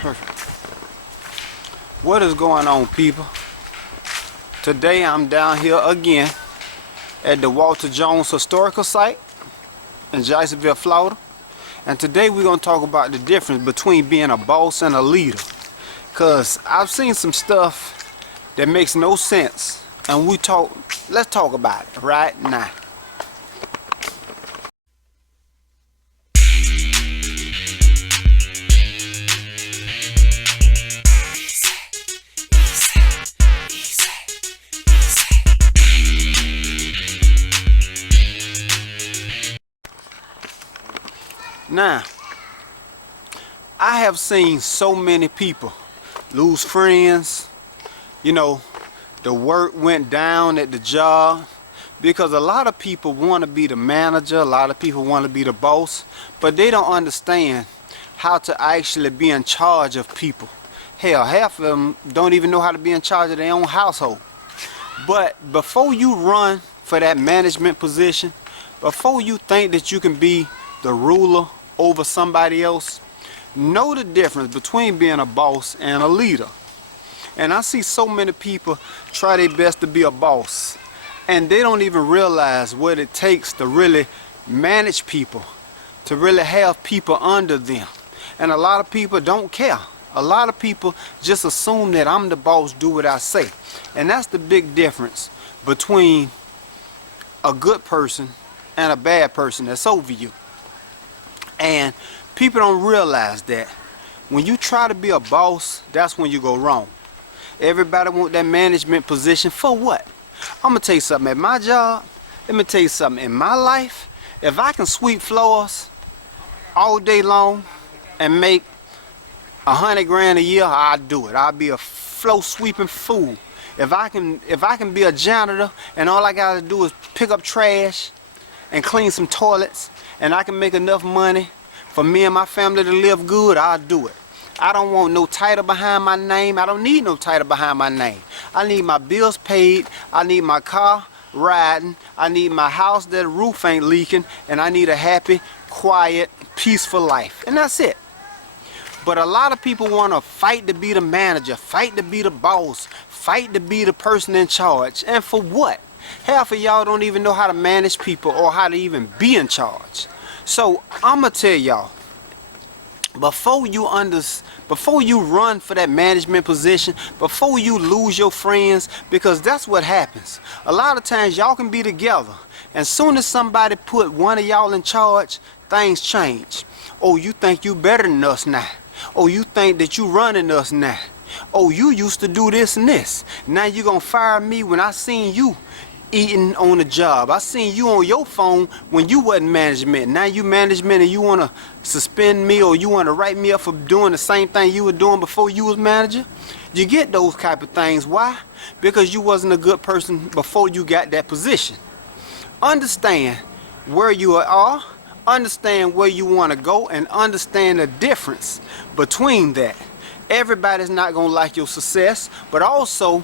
Perfect. What is going on, people? Today I'm down here again at the Walter Jones Historical Site in Jacksonville, Florida. And today we're going to talk about the difference between being a boss and a leader. Because I've seen some stuff that makes no sense. And let's talk about it right now. Now, I have seen so many people lose friends. You know, the work went down at the job because a lot of people want to be the manager, a lot of people want to be the boss, but they don't understand how to actually be in charge of people. Hell, half of them don't even know how to be in charge of their own household. But before you run for that management position, before you think that you can be the ruler over somebody else, know the difference between being a boss and a leader. And I see so many people try their best to be a boss, and they don't even realize what it takes to really manage people, to really have people under them. And a lot of people don't care. A lot of people just assume that I'm the boss, do what I say. And that's the big difference between a good person and a bad person that's over you. And people don't realize that when you try to be a boss, that's when you go wrong. Everybody want that management position for what? I'm gonna tell you something. At my job, let me tell you something. In my life, if I can sweep floors all day long and make 100 grand a year, I'll do it. I'll be a floor sweeping fool. If I can be a janitor and all I gotta do is pick up trash and clean some toilets, and I can make enough money for me and my family to live good, I'll do it. I don't want no title behind my name. I don't need no title behind my name. I need my bills paid. I need my car riding. I need my house that the roof ain't leaking. And I need a happy, quiet, peaceful life. And that's it. But a lot of people want to fight to be the manager, fight to be the boss, fight to be the person in charge. And for what? Half of y'all don't even know how to manage people or how to even be in charge. So I'm gonna tell y'all, before you run for that management position, before you lose your friends, because that's what happens. A lot of times y'all can be together, and soon as somebody put one of y'all in charge, things change. Oh, you think you better than us now. Oh, you think that you running us now. Oh, you used to do this and this. Now you gonna fire me when I seen you eating on the job. I seen you on your phone when you wasn't management. Now you management and you want to suspend me, or you want to write me up for doing the same thing you were doing before you was manager. You get those type of things. Why? Because you wasn't a good person before you got that position. Understand where you are, understand where you want to go, and understand the difference between that. Everybody's not going to like your success, but also,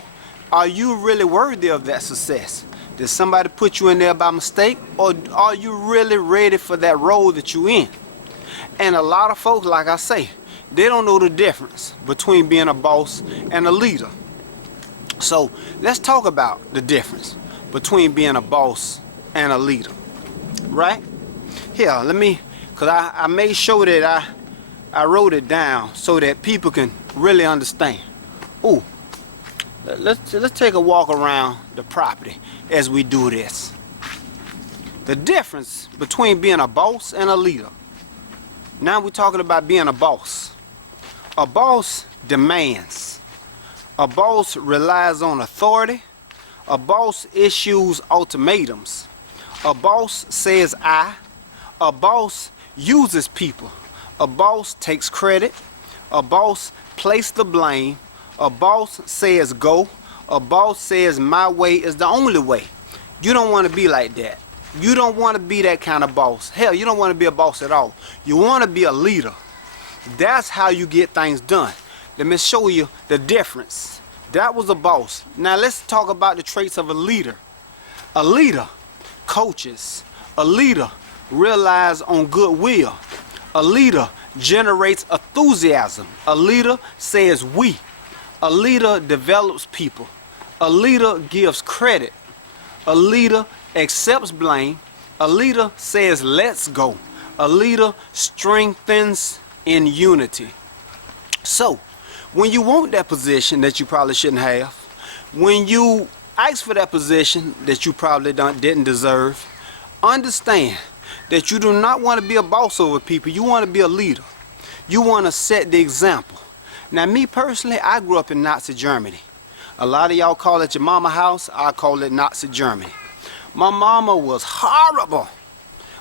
are you really worthy of that success? Did somebody put you in there by mistake, or are you really ready for that role that you in? And a lot of folks, like I say, they don't know the difference between being a boss and a leader. So let's talk about the difference between being a boss and a leader, right? Here, because I made sure that I wrote it down so that people can really understand. Ooh. Let's take a walk around the property as we do this. The difference between being a boss and a leader. Now we're talking about being a boss. A boss demands. A boss relies on authority. A boss issues ultimatums. A boss says I. A boss uses people. A boss takes credit. A boss places the blame. A boss says go. A boss says my way is the only way. You don't want to be like that. You don't want to be that kind of boss. Hell, you don't want to be a boss at all. You want to be a leader. That's how you get things done. Let me show you the difference. That was a boss. Now let's talk about the traits of a leader. A leader coaches. A leader relies on goodwill. A leader generates authority. enthusiasm. A leader says we. A leader develops people. A leader gives credit. A leader accepts blame. A leader says let's go. A leader strengthens in unity. So, when you want that position that you probably shouldn't have, when you ask for that position that you probably didn't deserve, understand that you do not want to be a boss over people. You want to be a leader. You want to set the example. Now, me personally, I grew up in Nazi Germany. A lot of y'all call it your mama house. I call it Nazi Germany. My mama was horrible.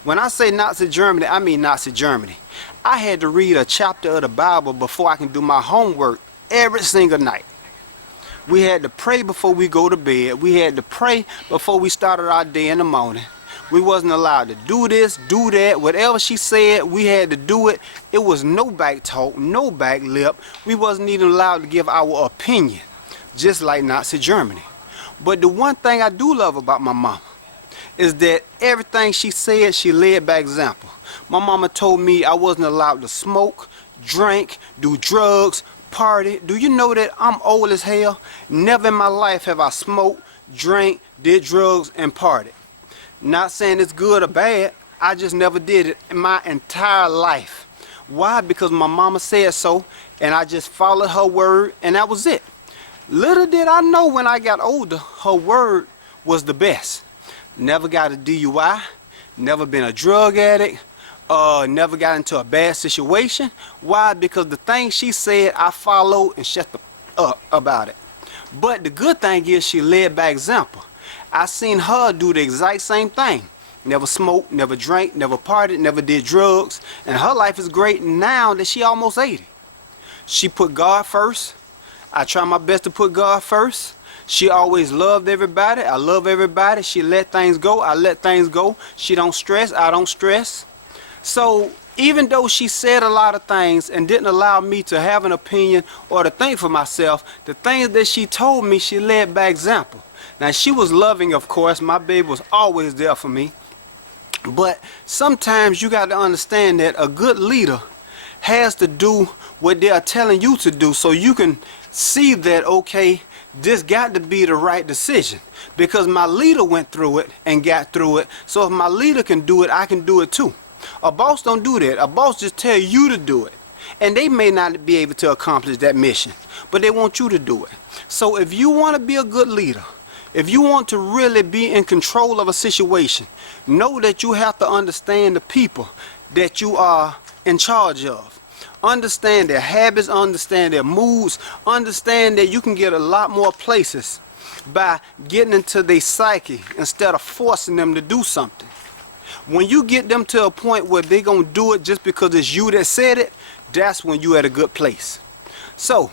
When I say Nazi Germany, I mean Nazi Germany. I had to read a chapter of the Bible before I can do my homework every single night. We had to pray before we go to bed. We had to pray before we started our day in the morning. We wasn't allowed to do this, do that. Whatever she said, we had to do it. It was no back talk, no back lip. We wasn't even allowed to give our opinion, just like Nazi Germany. But the one thing I do love about my mama is that everything she said, she led by example. My mama told me I wasn't allowed to smoke, drink, do drugs, party. Do you know that I'm old as hell? Never in my life have I smoked, drank, did drugs, and partied. Not saying it's good or bad, I just never did it in my entire life. Why? Because my mama said so, and I just followed her word, and that was it. Little did I know when I got older, her word was the best. Never got a DUI, never been a drug addict, never got into a bad situation. Why? Because the thing she said, I followed and shut up about it. But the good thing is she led by example. I seen her do the exact same thing. Never smoked, never drank, never partied, never did drugs. And her life is great now that she almost 80. She put God first. I try my best to put God first. She always loved everybody. I love everybody. She let things go. I let things go. She don't stress. I don't stress. So even though she said a lot of things and didn't allow me to have an opinion or to think for myself, the things that she told me, she led by example. Now, she was loving, of course. My baby was always there for me. But sometimes you got to understand that a good leader has to do what they are telling you to do so you can see that, okay, this got to be the right decision. Because my leader went through it and got through it. So if my leader can do it, I can do it too. A boss don't do that. A boss just tell you to do it. And they may not be able to accomplish that mission, but they want you to do it. So if you want to be a good leader, if you want to really be in control of a situation, know that you have to understand the people that you are in charge of. Understand their habits, understand their moods, understand that you can get a lot more places by getting into their psyche instead of forcing them to do something. When you get them to a point where they're going to do it just because it's you that said it, that's when you're at a good place. So,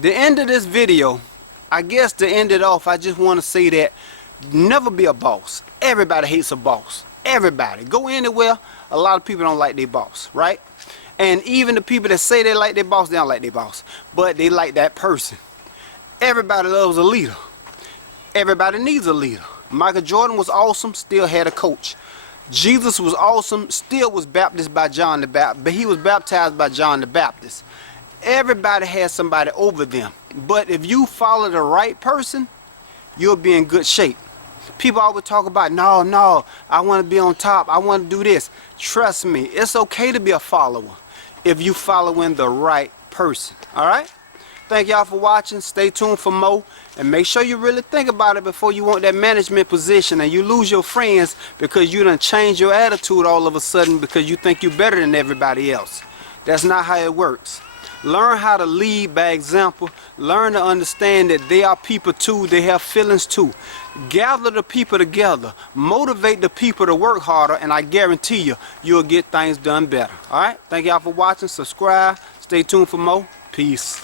the end of this video, I guess to end it off, I just want to say that never be a boss. Everybody hates a boss. Everybody. Go anywhere, a lot of people don't like their boss, right? And even the people that say they like their boss, they don't like their boss. But they like that person. Everybody loves a leader. Everybody needs a leader. Michael Jordan was awesome, still had a coach. Jesus was awesome, still was baptized by John the Baptist, but he was baptized by John the Baptist. Everybody has somebody over them. But if you follow the right person, you'll be in good shape. People always talk about, no, I want to be on top. I want to do this. Trust me, it's okay to be a follower if you following the right person. All right? Thank y'all for watching. Stay tuned for more. And make sure you really think about it before you want that management position and you lose your friends because you done changed your attitude all of a sudden because you think you're better than everybody else. That's not how it works. Learn how to lead by example. Learn to understand that they are people too. They have feelings too. Gather the people together. Motivate the people to work harder, and I guarantee you, you'll get things done better. All right? Thank y'all for watching. Subscribe. Stay tuned for more. Peace.